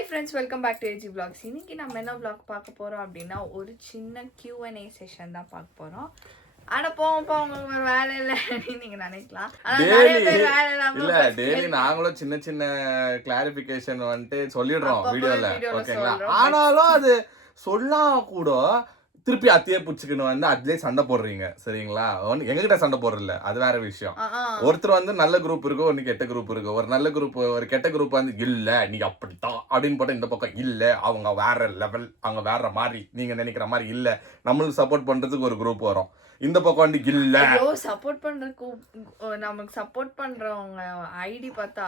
Hi friends, welcome back to AG vlogs. இன்னைக்கு நம்ம என்ன vlog பார்க்க போறோம் அப்படின்னா ஒரு சின்ன Q&A செஷன் தான் பார்க்க போறோம். ஆனா போவோம் உங்களுக்கு ஒரு வேலை இல்லை அப்படின்னு நீங்க நினைக்கலாம். ஆனா நிறைய பேர் வேலை இல்லாம டெய்லி நாங்களும் சின்ன சின்ன கிளாரிபிகேஷன் வந்துட்டு சொல்லிடுறோம் வீடியோல, ஓகேங்களா? ஆனாலும் அது சொன்னா கூட திருப்பி அத்தையே புடிச்சுக்கணும் வந்து அதுலயே சண்டை போடுறீங்க, சரிங்களா? எங்ககிட்ட சண்டை போடுறல, அது வேற விஷயம். ஒருத்தர் வந்து நல்ல குரூப் இருக்கு, ஒன்னு கெட்ட குரூப் இருக்கு. ஒரு நல்ல குரூப் ஒரு கெட்ட குரூப் வந்து இல்ல நீ அப்படித்தான் அப்படின்னு போட்ட, இந்த பக்கம் இல்ல அவங்க வேற லெவல், அவங்க வேற மாதிரி, நீங்க நினைக்கிற மாதிரி இல்ல நம்மளுக்கு சப்போர்ட் பண்றதுக்கு ஒரு குரூப் வரும். இந்த பக்கம் வந்து இல்ல சப்போர்ட் பண்றதுக்கு நமக்கு சப்போர்ட் பண்றவங்க ஐடி பார்த்தா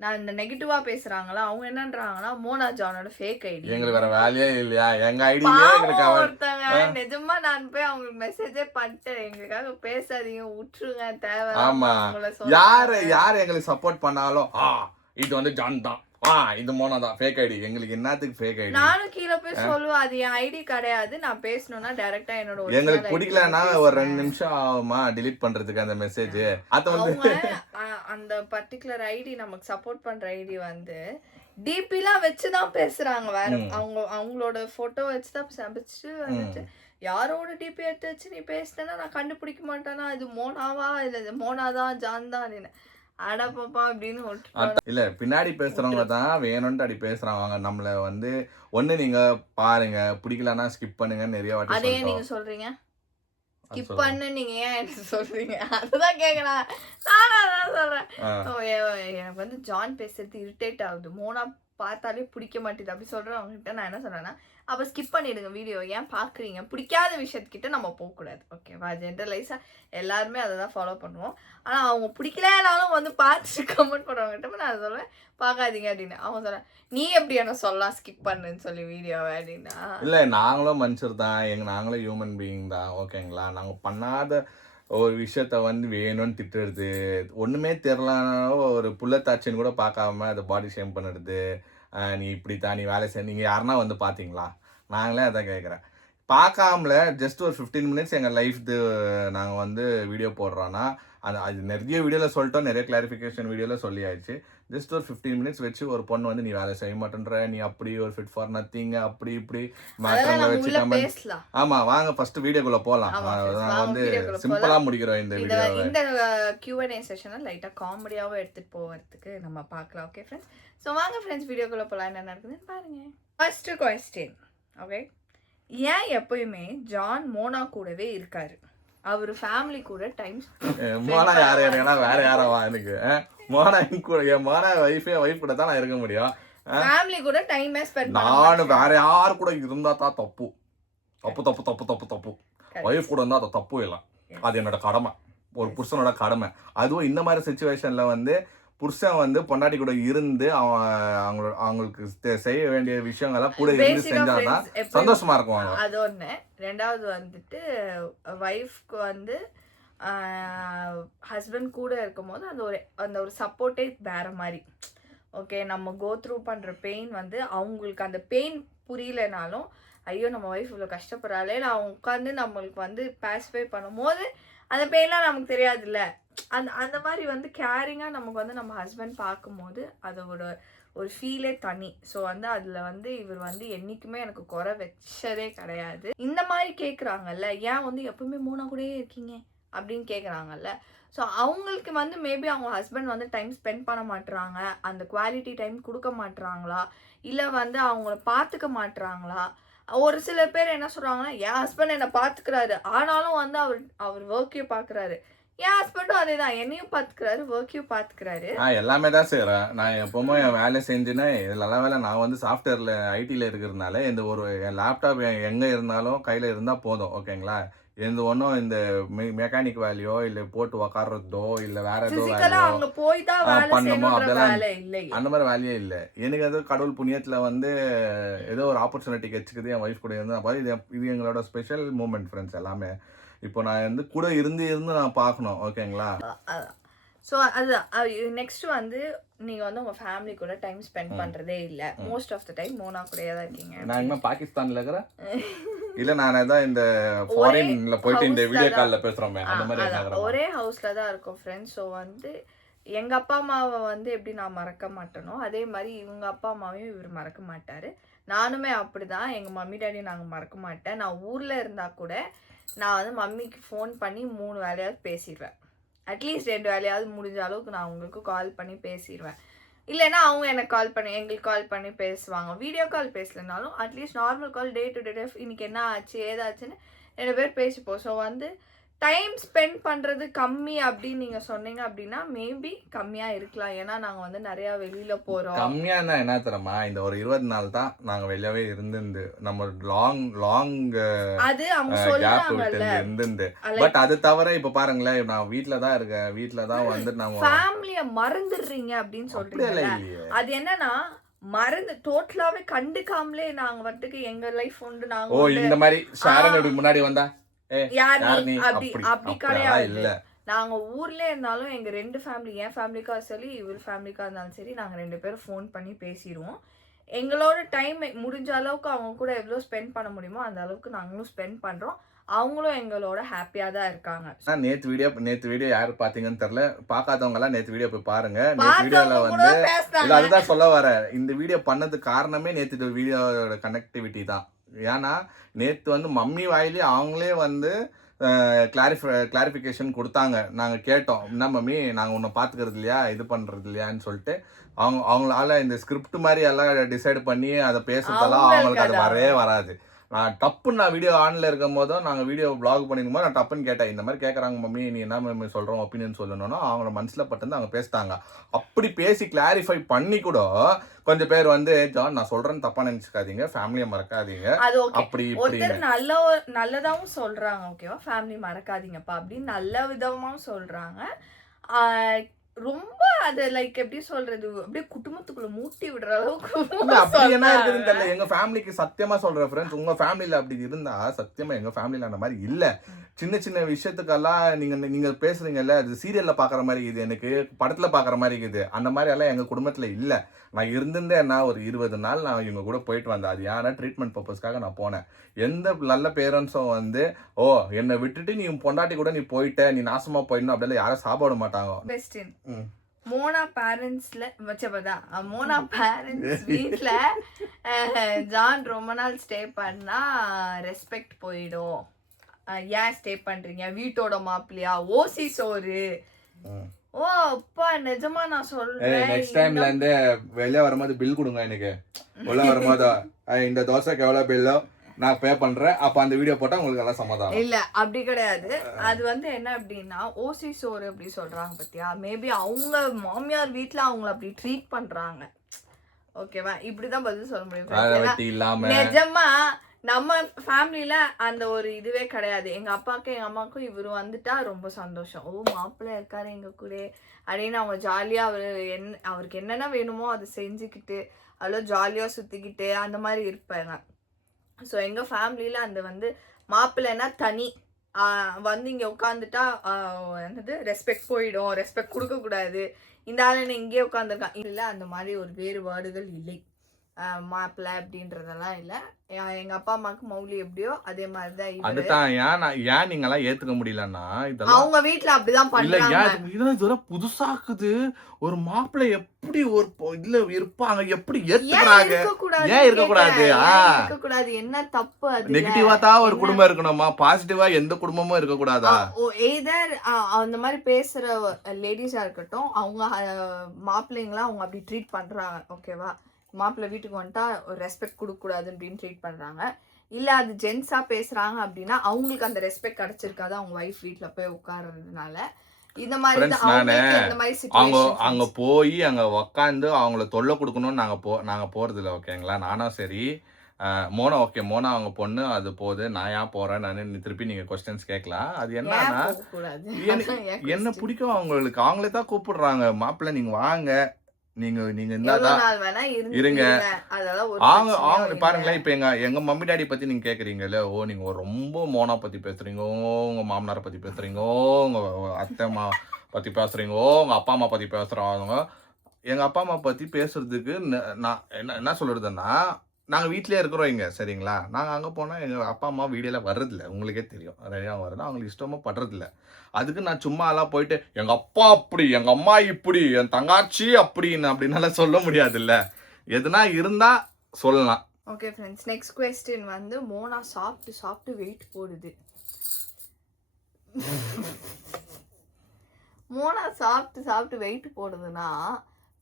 நான் இந்த நெகட்டிவா பேசுறாங்களா, அவங்க என்னன்றாங்கன்னா மோனா ஜானோட ஃபேக் ஐடி. எங்களுக்கு வேற வேலையே இல்லையா, எங்க ஐடி ஒருத்தங்க நிஜமா நான் போய் அவங்களுக்கு மெசேஜே பண்ணிட்டேன், எங்களுக்காக பேசாதீங்க விட்டுருங்க தேவை. ஆமா, யாரு எங்களுக்கு சப்போர்ட் பண்ணாலும் இது வந்து ஜான் தான், இது மோனா தான் ஃபேக் ஐடி. எங்களுக்கு என்னத்துக்கு ஃபேக் ஐடி? நானும் கீழே போய் சொல்லுவேன் அது என் ஐடி கிடையாது, நான் பேசணும்னா டைரக்டா என்னோட. எங்களுக்கு பிடிக்கலன்னா ஒரு 2 நிமிஷம் ஆகுமா delete பண்றதுக்கு அந்த மெசேஜ். அது வந்து அந்த பர்టిక్యులர் ஐடி நமக்கு சப்போர்ட் பண்ற ஐடி வந்து டிபிலாம் வச்சு தான் பேசுறாங்க. வேற அவங்களோட போட்டோ வச்சு தான் சமைச்சு வந்துட்டு யாரோட டிபி எடுத்து வச்சு நீ பேசினா நான் கண்டுபிடிக்க மாட்டேனா இது மோனாவா இல்ல மோனாதான் ஜான் தான் அடப்பாப்பா அப்படின்னு. இல்ல பின்னாடி பேசுறவங்க தான் வேணும்னு அடி பேசுறாங்க. நம்மள வந்து ஒண்ணு நீங்க பாருங்க, பிடிக்கலன்னா ஸ்கிப் பண்ணுங்க நிறைய வாட்டி. அதே நீங்க சொல்றீங்க ஸ்கிப் பண்ணு, நீங்க ஏன் எனக்கு சொல்றீங்க அதுதான் கேக்குறேன். நானும் அதான் சொல்றேன். எனக்கு வந்து ஜான் பேசுறது இரிட்டேட் ஆகுது, மோனா பார்த்தாலே பிடிக்க மாட்டேது அப்படி சொல்றேன். அவங்ககிட்ட நான் என்ன சொல்றேன்னா அப்ப ஸ்கிப் பண்ணிடுங்க வீடியோ, ஏன் பாக்குறீங்க? பிடிக்காத விஷயத்துக்கிட்ட நம்ம போகக்கூடாது, ஓகேவா? ஜென்ரலைஸா எல்லாருமே அதை தான் ஃபாலோ பண்ணுவோம். ஆனா அவங்க பிடிக்கலனாலும் வந்து பார்த்துட்டு கமெண்ட் பண்ணுறவங்ககிட்ட நான் சொல்லுவேன் பார்க்காதீங்க அப்படின்னு. அவங்க சொல்றேன் நீ எப்படி என்ன சொல்லலாம் ஸ்கிப் பண்ணுன்னு சொல்லி வீடியோவை அப்படின்னா. இல்ல நாங்களும் மனுஷர் தான், நாங்களும் ஹியூமன் பீயிங் தான், ஓகேங்களா? நாங்க பண்ணாத ஒரு விஷயத்த வந்து வேணும்னு திட்டுறது, ஒண்ணுமே தெரியலனாலும் ஒரு புள்ளத்தாச்சின்னு கூட பார்க்காம அதை பாடி ஷேம் பண்ணுறது, நீ இப்படித்தான் நீ வேலை செய்ய, நீங்கள் யாருன்னா வந்து பார்த்தீங்களா? நாங்களே அதான் கேட்குறேன். பார்க்காமல ஜஸ்ட் ஒரு 15 மினிட்ஸ் எங்கள் லைஃப் நாங்கள் வந்து வீடியோ போடுறோன்னா அது நிறைய வீடியோவில் சொல்லிட்டோம், நிறைய கிளாரிஃபிகேஷன் வீடியோவில் சொல்லியாச்சு. ஜஸ்ட் ஒரு 15 மினிட்ஸ் வச்சு ஒரு பொண்ணு வந்து நீ வேலை செய்ய மாட்டேன்ற, நீ அப்படி ஒரு ஃபிட் ஃபார் நத்திங் அப்படி இப்படி மாற்றங்களை வச்சு. ஆமா வாங்க ஃபர்ஸ்ட் வீடியோக்குள்ள போகலாம். நான் வந்து சிம்பிளா முடிக்கிறோம் இந்த வீடியோ. இந்த Q&A செஷனை லைட்டா காமெடியாவும் எடுத்துட்டு போகிறதுக்கு நம்ம பார்க்கலாம், ஓகே ஃப்ரெண்ட்ஸ்? ஸோ வாங்க ஃப்ரெண்ட்ஸ் வீடியோக்குள்ள போகலாம், என்ன நடக்குதுன்னு பாருங்க. ஃபர்ஸ்ட் கொஸ்டின், ஓகே, ஏன் எப்பயுமே ஜான் மோனா கூடவே இருக்காரு? அவரு ஃபேமிலி கூட டைம் மோனா யாரு ஏன்னா வேற யாரவா? எனக்கு மோனா கூட என் மோனா வைஃப் கூட தான் நான் இருக்க முடியும். ஃபேமிலி கூட டைமே ஸ்பெண்ட் நான் வேற யாரு கூட இருந்தா தான் தப்பு. தப்பு தப்பு தப்பு தப்பு தப்பு. வைஃப் கூட இருந்தா அது தப்பு இல்லை, அது என்னோட கடமை, ஒரு புருஷனோட கடமை. அதுவும் இந்த மாதிரி சிச்சுவேஷன்ல வந்து புருஷன் வந்து பொண்டாட்டி கூட இருந்து அவங்களுக்கு செய்ய வேண்டிய விஷயங்களை கூட இருந்து செஞ்சாதான் சந்தோஷமா இருக்குவாங்க. அது ஒண்ணு. ரெண்டாவது வந்துட்டு வைஃப்க்கு வந்து ஹஸ்பண்ட் கூட இருக்கும் போது அந்த ஒரு சப்போர்ட்டே வேற மாதிரி, ஓகே? நம்ம கோ த்ரூ பண்ற பெயின் வந்து அவங்களுக்கு அந்த பெயின் புரியலனாலும் ஐயோ நம்ம ஒய்ஃப் இவ்வளோ கஷ்டப்படுறாளே அவங்க உட்காந்து நம்மளுக்கு வந்து பாசிஃபை பண்ணும் போது அந்த பெயின்லாம் நமக்கு தெரியாதுல்ல. அந்த மாதிரி வந்து கேரிங்காக நமக்கு வந்து நம்ம ஹஸ்பண்ட் பார்க்கும்போது அதோட ஒரு ஃபீலே தனி. ஸோ வந்து அதில் வந்து இவர் வந்து என்றைக்குமே எனக்கு குறை வச்சதே கிடையாது. இந்த மாதிரி கேட்குறாங்கல்ல, ஏன் வந்து எப்பவுமே மோனா கூடயே இருக்கீங்க அப்படின்னு கேட்குறாங்கல்ல. ஸோ அவங்களுக்கு வந்து மேபி அவங்க ஹஸ்பண்ட் வந்து டைம் ஸ்பெண்ட் பண்ண மாட்டுறாங்க, அந்த குவாலிட்டி டைம் கொடுக்க மாட்டுறாங்களா, இல்லை வந்து அவங்கள பார்த்துக்க மாட்டுறாங்களா? ஒரு சில பேர் என்ன சொல்கிறாங்கன்னா என் ஹஸ்பண்ட் என்னை பார்த்துக்கிறாரு ஆனாலும் வந்து அவர் ஒர்க்கையும் பார்க்குறாரு. என் ஹஸ்பண்டும் அதே தான், என்னையும் பார்த்துக்கிறாரு ஒர்க்கையும் பார்த்துக்கிறாரு. எல்லாமே தான் செய்கிறேன். நான் எப்பவுமே என் வேலை செஞ்சுன்னா நல்ல வேலை. நான் வந்து சாஃப்ட்வேரில் ஐடியில் இருக்கிறதுனால இந்த ஒரு என் லேப்டாப் எங்கே இருந்தாலும் கையில் இருந்தால் போதும், ஓகேங்களா? எந்த ஒன்றும் இந்த மெக்கானிக் வேலையோ இல்லை போட்டு உக்காடுறதோ இல்லை வேற ஏதோ பண்ணணுமோ அதெல்லாம் அந்த மாதிரி வேலையே இல்லை. எனக்கு ஏதோ கடவுள் புண்ணியத்தில் வந்து ஏதோ ஒரு ஆப்பர்ச்சுனிட்டி கிடைச்சிக்குது என் ஒய்ஃப் கூட இருந்து. அப்போ இது எங்களோட ஸ்பெஷல் மூமெண்ட் ஃப்ரெண்ட்ஸ் எல்லாமே. இப்போ நான் வந்து கூட இருந்து நான் பார்க்கணும், ஓகேங்களா? ஸோ அது நெக்ஸ்ட் வந்து நீங்க வந்து உங்க ஃபேமிலி கூட டைம் ஸ்பெண்ட் பண்றதே இல்ல, most of the time Mona கூடயே தான் இருக்கீங்க. நான் இன்னும் பாகிஸ்தான்ல இருக்கிறேன் இல்ல, நான் ஏதோ இந்த ஃபாரின்ல போயிட்டு இந்த வீடியோ கால்ல பேசுறோமே அந்த மாதிரி ஒரே ஹவுஸ்ல தான் இருக்கோம் ஃப்ரெண்ட்ஸ். ஸோ வந்து எங்க அப்பா அம்மாவை வந்து எப்படி நான் மறக்க மாட்டேனோ அதே மாதிரி இவங்க அப்பா அம்மாவையும் இவர் மறக்க மாட்டாரு. நானுமே அப்படிதான். எங்க மம்மி டாடியும் நாங்க மறக்க மாட்டேன். நான் ஊர்ல இருந்தா கூட நான் வந்து மம்மிக்கு ஃபோன் பண்ணி 3 வேலையாவது பேசிடுவேன். அட்லீஸ்ட் 2 வேலையாவது முடிஞ்ச அளவுக்கு நான் அவங்களுக்கு கால் பண்ணி பேசிடுவேன். இல்லைன்னா அவங்க எனக்கு எங்களுக்கு கால் பண்ணி பேசுவாங்க. வீடியோ கால் பேசலைனாலும் atleast normal call day to day இன்னைக்கு என்ன ஆச்சு ஏதாச்சுன்னு 2 பேர் பேசிப்போம். ஸோ வந்து டைம் ஸ்பெண்ட் பண்ணுறது கம்மி அப்படின்னு நீங்கள் சொன்னீங்க அப்படின்னா மேபி கம்மியாக இருக்கலாம். ஏன்னா நாங்கள் வந்து நிறையா வெளியில் போகிறோம். கம்மியானா என்ன தெரியுமா, இந்த ஒரு 20 நாள் தான் நாங்கள் வெளியவே இருந்து நம்ம லாங் அது அவங்க கேப் சொல்றாங்கல்ல இருந்து. பட் அது தவிர இப்ப பாருங்களேன், நான் வீட்ல தான் இருக்கேன். வீட்ல தான் வந்து நம்ம ஃபேமிலியை மறந்துடுறீங்க அப்படின்னு சொல்றீங்க. அது என்னன்னா டோட்டலாவே கண்டுக்காமலே நாங்க வந்துட்டு எங்க லைஃப் உண்டு. நாங்க இந்த மாதிரி ஷாரன் இப்படி முன்னாடி வந்தா அப்படி கிடையாது. நாங்க ஊர்ல இருந்தாலும் எங்க 2 ஃபேமிலி, என் ஃபேமிலிக்கா சரி இவர் ஃபேமிலிக்கா இருந்தாலும் சரி, நாங்க 2 பேரும் ஃபோன் பண்ணி பேசிடுவோம். எங்களோட டைம் முடிஞ்ச அளவுக்கு அவங்க கூட எவ்வளவு ஸ்பெண்ட் பண்ண முடியுமோ அந்த அளவுக்கு நாங்களும் ஸ்பெண்ட் பண்றோம். அவங்களும் எங்களோட ஹாப்பியா தான் இருக்காங்க. நேத்து வீடியோ யாரு பாத்தீங்கன்னு தெரியல. பாக்காதவங்க எல்லாம் நேத்து வீடியோ போய் பாருங்க. நேத்து வீடியோல வந்து அதுதான் சொல்ல வர. இந்த வீடியோ பண்ணதுக்கு காரணமே நேத்து வீடியோட கனெக்டிவிட்டி தான். ஏன்னா நேற்று வந்து மம்மி வாயிலே அவங்களே வந்து கிளாரிஃபிகேஷன் கொடுத்தாங்க. நாங்கள் கேட்டோம், என்ன மம்மி நாங்கள் உன்னை பார்த்துக்கிறது இல்லையா, இது பண்ணுறது இல்லையான்னு சொல்லிட்டு அவங்களால இந்த ஸ்கிரிப்ட் மாதிரி எல்லாம் டிசைட் பண்ணி அதை பேசுறதெல்லாம் அவங்களுக்கு அது வரவே வராது. நான் டப்புன்னு வீடியோ ஆன்ல இருக்கும் போதும் நாங்கள் வீடியோ பிளாக் பண்ணிருக்கும் போது நான் டப்புன்னு கேட்டேன், இந்த மாதிரி கேட்குறாங்க மம்மி, நீ என்ன மம்மி சொல்கிறோம் ஒப்பீனியன் சொல்லணும்னா அவங்க மனசில் பட்டு அவங்க பேசிட்டாங்க. அப்படி பேசி கிளாரிஃபை பண்ணி கூட கொஞ்சம் பேர் வந்து ஜான் நான் சொல்றேன்னு தப்பா நினைச்சுக்காதீங்க, ஃபேமிலியை மறக்காதீங்க அப்படி ஒருத்தர் நல்லதாவும் சொல்றாங்க. ஓகேவா, ஃபேமிலி மறக்காதீங்கப்பா அப்படின்னு நல்ல விதமாவும் சொல்றாங்க. ரொம்ப அது லைக் எப்படி சொல்றது, அப்படியே குடும்பத்துக்குள்ள மூட்டி விடுற அளவுக்கு அப்படி என்ன இருக்குதுன்னு தெரியல. எங்க ஃபேமிலிக்கு சத்தியமா சொல்றேன் ஃப்ரெண்ட்ஸ், உங்க ஃபேமிலியில அப்படி இருந்தா சத்தியமா எங்க ஃபேமிலியில அந்த மாதிரி இல்ல. சின்ன சின்ன விஷயத்துக்கெல்லாம் நீங்க பேசுறீங்கல்ல, அது சீரியல்ல பாக்குற மாதிரி இருக்குது, எனக்கு படத்துல பாக்குற மாதிரி இருக்குது. அந்த மாதிரி எல்லாம் எங்க குடும்பத்துல இல்ல. நான் இருந்திருந்தேன் என்ன ஒரு 20 நாள் நான் இவங்க கூட போயிட்டு வந்தேன். அது ஏன்னா ட்ரீட்மெண்ட் பர்பஸ்க்காக நான் போனேன். எந்த நல்ல பேரண்ட்ஸும் வந்து ஓ என்னை விட்டுட்டு நீ பொண்டாட்டி கூட நீ போயிட்ட, நீ நாசமா போயிடணும் அப்படிலாம் யாரும் சாப்பிட மாட்டாங்க. மோனா பேரண்ட்ஸ் வீட்ல ஜான் ரொம்ப நாள் ஸ்டே பண்ணா ரெஸ்பெக்ட் போயிடும். ஏன் ஸ்டே பண்றீங்க, வீட்டோட மாப்பிள்ளையா, ஓசி சோறு. ஓ அப்பா நிஜமா நான் சொல்றேன், நெக்ஸ்ட் டைம்ல இருந்து வெளிய வரும்போது பில் கொடுங்க எனக்கு. உள்ள வரும்போது இந்த தோசைக்கு எவ்வளவு பில்லோ நான் பே பண்றேன், அப்ப அந்த வீடியோ போட்டா உங்களுக்கு எல்லாம் சமாதானம். இல்ல அப்படி கிடையாது. அது வந்து என்ன அப்படின்னா ஓசி சோறு அப்படி சொல்றாங்க பத்தியா, மேபி அவங்க மாமியார் வீட்டுல அவங்கள அப்படி ட்ரீட் பண்றாங்க. ஓகேவா, இப்படிதான் பதில் சொல்ல முடியும். நிஜமா நம்ம ஃபேமிலியில அந்த ஒரு இதுவே கிடையாது. எங்க அப்பாவுக்கும் எங்க அம்மாவுக்கும் இவரு வந்துட்டா ரொம்ப சந்தோஷம். ஓ மாப்பிள்ளை இருக்காரு எங்க கூட அப்படின்னு அவங்க ஜாலியா அவருக்கு என்னென்ன வேணுமோ அதை செஞ்சுக்கிட்டு அவ்வளோ ஜாலியா சுத்திக்கிட்டு அந்த மாதிரி இருப்பாங்க. ஸோ எங்க ஃபேமிலியில அந்த வந்து மாப்பிள்ளைன்னா தனி வந்து இங்க உட்காந்துட்டா என்னது ரெஸ்பெக்ட் போயிடும், ரெஸ்பெக்ட் கொடுக்க கூடாது, இந்த ஆள் என்ன இங்கேயே உட்காந்துருக்கான் இல்ல, அந்த மாதிரி ஒரு வேறுபாடுகள் இல்லை. மாப்பிள்ளை அப்படின்றதெல்லாம் இல்ல. எங்க அப்பா அம்மாக்கு மௌலி எப்படியோ அதே மாதிரிதான். அதுதான் ஏன் நீங்க எல்லாம் ஏத்துக்க முடியலன்னா இதெல்லாம் அவங்க வீட்டுல அப்படிதான் பண்றாங்க. இதெல்லாம் புதுசாக்குது. ஒரு மாப்பிள்ளை எப்படி ஒரு இதுல இருப்பாங்க, எப்படி ஏத்துக்கிறாங்க, ஏன் இருக்க கூடாது, என்ன தப்பு? அது நெகட்டிவா தான் ஒரு குடும்பம் இருக்கணுமா, பாசிட்டிவா எந்த குடும்பமும் இருக்க கூடாதா? எய்தர் அந்த மாதிரி பேசுற லேடிஸா இருக்கட்டும், அவங்க மாப்பிள்ளைங்களா அவங்க அப்படி ட்ரீட் பண்றாங்க. ஓகேவா, மாப்பிள்ளை வீட்டுக்கு வந்துட்டா ஒரு ரெஸ்பெக்ட் கொடுக்க கூடாது அப்படின்னு ட்ரீட் பண்றாங்க. இல்ல அது ஜென்ஸா பேசுறாங்க அப்படின்னா அவங்களுக்கு அந்த ரெஸ்பெக்ட் கிடைச்சிருக்காது அவங்க வைஃப் வீட்டுல போய் உட்கார்றதுனால. இந்த மாதிரி அங்க போய் அங்க உக்காந்து அவங்கள தொல்லை கொடுக்கணும்னு நாங்க போறது இல்லை. ஓகேங்களா, நானும் சரி மோனா ஓகே, மோனா அவங்க பொண்ணு அது போகுது, நான் ஏன் போறேன் நான் திருப்பி நீங்க கொஸ்டின்ஸ் கேட்கலாம். அது என்னன்னா என்ன பிடிக்கும் அவங்களுக்கு, அவங்களே தான் கூப்பிடுறாங்க, மாப்பிள்ளை நீங்க வாங்க, நீங்க இருங்க. அவங்க பாருங்களேன், இப்ப எங்க மம்மி டாடி பத்தி நீங்க கேக்குறீங்கல்ல, ஓ நீங்க ரொம்ப மோனா பத்தி பேசுறீங்க, உங்க மாமனாரை பத்தி பேசுறீங்க, உங்க அத்தை அம்மா பத்தி பேசுறீங்க, உங்க அப்பா அம்மா பத்தி பேசுறாங்க. எங்க அப்பா அம்மா பத்தி பேசுறதுக்கு நான் என்ன சொல்றதுன்னா, நாங்கள் வீட்டிலே இருக்கிறோம் இங்கே சரிங்களா. நாங்கள் அங்கே போனால் எங்கள் அப்பா அம்மா வீடியோவில் வர்றதில்ல, உங்களுக்கே தெரியும். ரெடியாக வருது அவங்களுக்கு இஷ்டமாக படுறதில்ல. அதுக்கு நான் சும்மா எல்லாம் போயிட்டு எங்கள் அப்பா அப்படி, எங்கள் அம்மா இப்படி, என் தங்காச்சி அப்படின்னு அப்படின்னால சொல்ல முடியாதுல்ல. எதுனா இருந்தால் சொல்லலாம். ஓகே ஃப்ரெண்ட்ஸ், நெக்ஸ்ட் கொஸ்டின் வந்து மோனா சாப்பிட்டு சாப்பிட்டு வெயிட் போடுது. மோனா சாப்பிட்டு சாப்பிட்டு வெயிட் போடுதுன்னா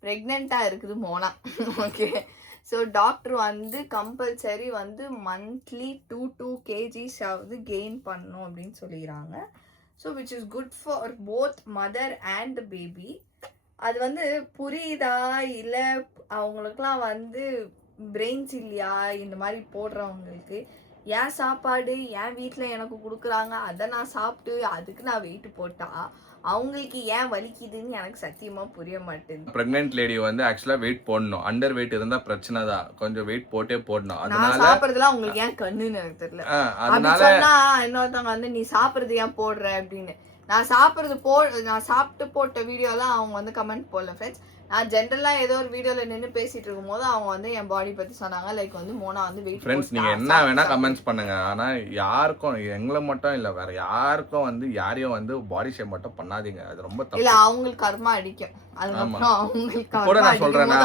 ப்ரெக்னெண்ட்டாக இருக்குது மோனா. ஓகே, ஸோ டாக்டர் வந்து கம்பல்சரி வந்து மந்த்லி 2 kgs ஆகுது கெயின் பண்ணணும் அப்படின்னு சொல்லிடுறாங்க. So which is good for both mother and baby. அது வந்து புரியுதா இல்லை அவங்களுக்குலாம் வந்து பிரெயின்ஸ் இல்லையா இந்த மாதிரி போடுறவங்களுக்கு? ஏன் சாப்பாடு என் வீட்டில் எனக்கு கொடுக்குறாங்க, அதை நான் சாப்பிட்டு அதுக்கு நான் வெயிட் போட்டா அவங்களுக்கு ஏன் வலிக்குதுன்னு எனக்கு சத்தியமாக புரிய மாட்டேங்குது. ப்ரெக்னென்ட் லேடி வந்து ஆக்சுவலாக வெயிட் போடணும். அண்டர் வெயிட் இருந்தால் பிரச்சனை தான், கொஞ்சம் வெயிட் போட்டே போடணும். நான் அதனால சாப்பிட்றதுலாம் உங்களுக்கு ஏன் கண்ணுன்னு எனக்கு தெரியல. அதனால சொன்னா இன்னொருத்தவங்க வந்து நீ சாப்பிட்றது ஏன் போடுற அப்படின்னு. நான் சாப்பிட்டு போட்ட வீடியோலாம் அவங்க வந்து கமெண்ட் போடல ஃப்ரெண்ட்ஸ். நான் ஜென்ரலாக ஏதோ ஒரு வீடியோவில் நின்று பேசிட்டு இருக்கும்போது அவங்க வந்து என் பாடி பற்றி சொன்னாங்க. லைக் வந்து மோனா வந்து வெயிட். ஃப்ரெண்ட்ஸ் நீங்கள் என்ன வேணால் கமெண்ட்ஸ் பண்ணுங்க, ஆனால் யாருக்கும் எங்களை மட்டும் இல்லை வேற யாருக்கும் வந்து யாரையும் வந்து பாடி ஷேப் மட்டும் பண்ணாதீங்க. அது ரொம்ப தப்பு. இல்லை அவங்களுக்கு கர்மா அடிக்கும். கூட நான் சொல்றேன்னா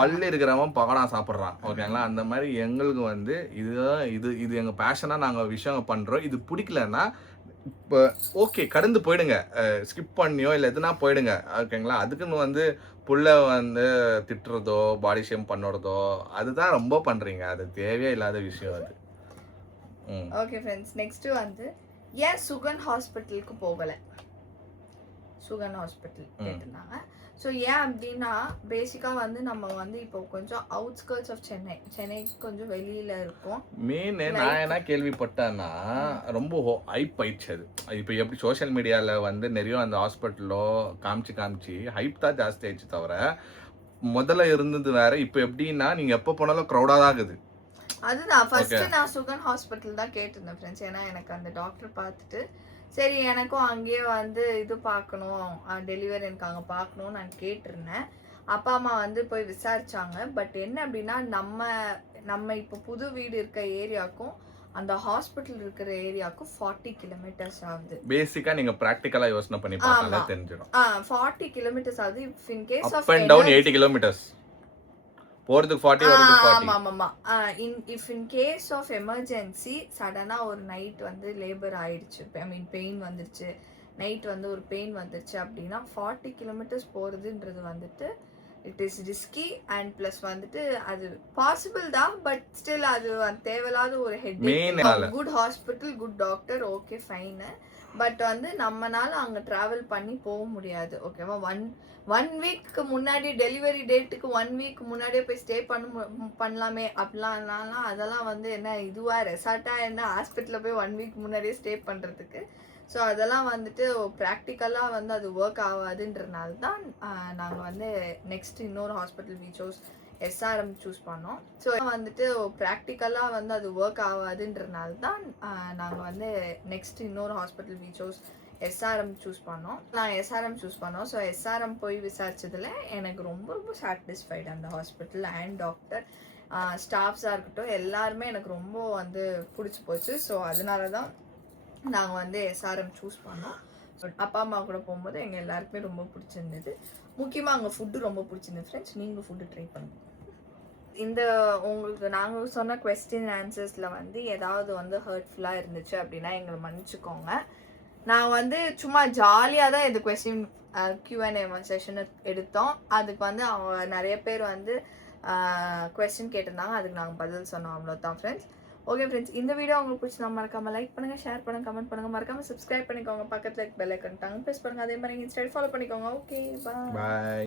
பல்லு இருக்கிறவன் பகடா சாப்பிட்றான் ஓகேங்களா. அந்த மாதிரி எங்களுக்கு வந்து இதுதான் இது எங்க பேஷனா நாங்கள் விஷயம் பண்றோம். இது பிடிக்கலன்னா இப்போ ஓகே கடந்து போயிடுங்க, ஸ்கிப் பண்ணியோ இல்லை எதுனா போயிடுங்க ஓகேங்களா. அதுக்குன்னு வந்து புள்ள வந்து திட்டுறதோ பாடி ஷேம் பண்ணுறதோ அதுதான் ரொம்ப பண்றீங்க. அது தேவையே இல்லாத விஷயம் அது. ஓகே ஃப்ரெண்ட்ஸ், நெக்ஸ்ட் வந்து ஏன் சுகன் ஹாஸ்பிட்டலுக்கு போகலை? சுகன் ஹாஸ்பிட்டல் கேட்டிருந்தாங்க. ஸோ ஏன் அப்படின்னா பேசிக்காக வந்து நம்ம வந்து இப்போ கொஞ்சம் அவுட்ஸ்கர்ட்ஸ் ஆஃப் சென்னை கொஞ்சம் வெளியில் இருக்கும். மெயின் நான் என்ன கேள்விப்பட்டேன்னா ரொம்ப ஹைப் ஆயிடுச்சு அது. இப்போ எப்படி சோஷியல் மீடியாவில் வந்து நிறைய அந்த ஹாஸ்பிட்டலோ காமிச்சு ஹைப் தான் ஜாஸ்தி ஆயிடுச்சு தவிர முதல்ல இருந்தது வேற. இப்போ எப்படின்னா நீங்கள் எப்போ போனாலும் க்ரௌடாக தான் இருக்குது. அதுதான் ஃபர்ஸ்ட் நான் சுகன் ஹாஸ்பிட்டல் தான் கேட்டிருந்தேன் ஃப்ரெண்ட்ஸ். ஏன்னா எனக்கு அந்த டாக்டர் பார்த்துட்டு சரி எனக்கும் அங்கேயே வந்து இது பார்க்கணும், டெலிவரி எனக்கு அங்கே பார்க்கணும்னு நான் கேட்டிருந்தேன். அப்பா அம்மா வந்து போய் விசாரிச்சாங்க. பட் என்ன அப்படின்னா நம்ம இப்போ புது வீடு இருக்க ஏரியாவுக்கும் அந்த ஹாஸ்பிட்டல் இருக்கிற ஏரியாவுக்கும் 40 kilometers ஆகுது. பேசிக்கா நீங்க பிராக்டிகலா யோசனை பண்ணி பார்த்தாலே தெரிஞ்சிடும். 40 kilometers ஆகுது. If in case of up and down 80 kilometers போறதுக்கு 40 வரதுக்கு 40. ஆமா. If in case of emergency சடனா ஒரு நைட் வந்து லேபர் ஆயிடுச்சு, ஐ மீன் பெயின் வந்துருச்சு, நைட் வந்து ஒரு பெயின் வந்துருச்சு அப்படின்னா 40 kilometers போறதுன்றது வந்துட்டு it is risky and plus வந்துட்டு அது பாசிபிள் தான். பட் ஸ்டில் அது தேவையில்லாத ஒரு head. Good hospital, good doctor, okay fine. But வந்து நம்மனால அங்கே ட்ராவல் பண்ணி போக முடியாது ஓகேவா. ஒன் வீக்கு முன்னாடி டெலிவரி டேட்டுக்கு 1 week முன்னாடியே போய் ஸ்டே பண்ணலாமே அப்படிலாம் அதெல்லாம் வந்து என்ன இதுவா ரெசார்ட்டாக என்ன ஹாஸ்பிட்டலில் போய் 1 week முன்னாடியே ஸ்டே பண்ணுறதுக்கு. ஸோ அதெல்லாம் வந்துட்டு ப்ராக்டிக்கலாக வந்து அது ஒர்க் ஆகாதுன்றனால தான் நாங்கள் வந்து நெக்ஸ்ட் இன்னொரு hospital we chose SRM choose பண்ணோம். ஸோ வந்துட்டு ப்ராக்டிக்கலாக வந்து அது ஒர்க் ஆகாதுன்றனால தான் நாங்கள் வந்து நெக்ஸ்ட் இன்னொரு hospital we chose SRM choose பண்ணோம். ஸோ SRM போய் விசாரிச்சதுல எனக்கு ரொம்ப சாட்டிஸ்ஃபைடு அந்த ஹாஸ்பிட்டல் அண்ட் டாக்டர் ஸ்டாஃப்ஸாக இருக்கட்டும் எல்லாருமே எனக்கு ரொம்ப வந்து பிடிச்சி போச்சு. ஸோ அதனால தான் நாங்கள் வந்து SRM சூஸ் பண்ணோம். அப்பா அம்மா கூட போகும்போது எங்கள் எல்லாருக்குமே ரொம்ப பிடிச்சிருந்தது. முக்கியமாக அங்கே ஃபுட்டு ரொம்ப பிடிச்சிருந்தது ஃப்ரெண்ட்ஸ். நீங்களும் ஃபுட்டு ட்ரை பண்ணுங்க. இந்த உங்களுக்கு நாங்கள் சொன்ன கொஸ்டின் ஆன்சர்ஸில் வந்து ஏதாவது வந்து ஹர்ட்ஃபுல்லாக இருந்துச்சு அப்படின்னா எங்களை மன்னிச்சுக்கோங்க. நான் வந்து சும்மா ஜாலியாக தான் இந்த கொஸ்டின் Q&A செஷன் எடுத்தோம். அதுக்கு வந்து அவங்க நிறைய பேர் வந்து கொஸ்டின் கேட்டிருந்தாங்க, அதுக்கு நாங்கள் பதில் சொன்னோம், அவ்வளோதான் ஃப்ரெண்ட்ஸ். ஓகே ஃப்ரெண்ட்ஸ், இந்த வீடியோ உங்களுக்கு பிடிச்சா மறக்காம லைக் பண்ணுங்கள், ஷேர் பண்ணுங்கள், கமெண்ட் பண்ணுங்கள், மறக்காம சப்ஸ்கிரைப் பண்ணிக்கோங்க, பக்கத்தில் பெல் ஐக்கன் ப்ரெஸ் பண்ணுங்கள், அதே மாதிரி இன்ஸ்டா ஃபாலோ பண்ணிக்கோங்க. Okay bye.